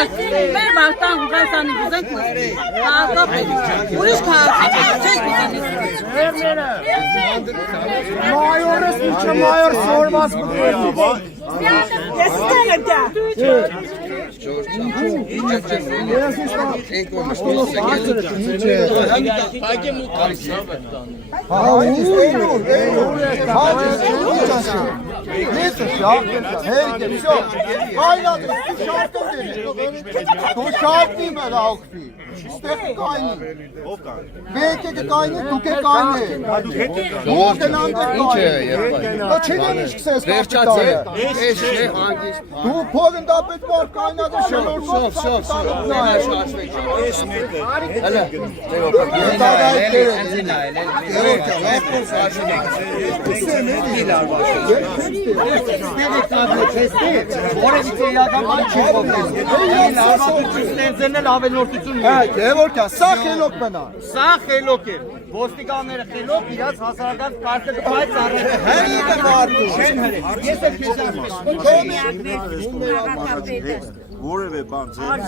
մեր մարդան Ղազանի գուզենք ուրիշ Մայորս միջը մայոր սորված Դու փողնդապետ բար կայնած շնորհքով Սա խելոք մնա Սա խելոք է ոստիկանները խելոք իրաց հասարակական կարգը դպայց առել Ես էլ քեզ ասում եմ Որևէ բան ձեր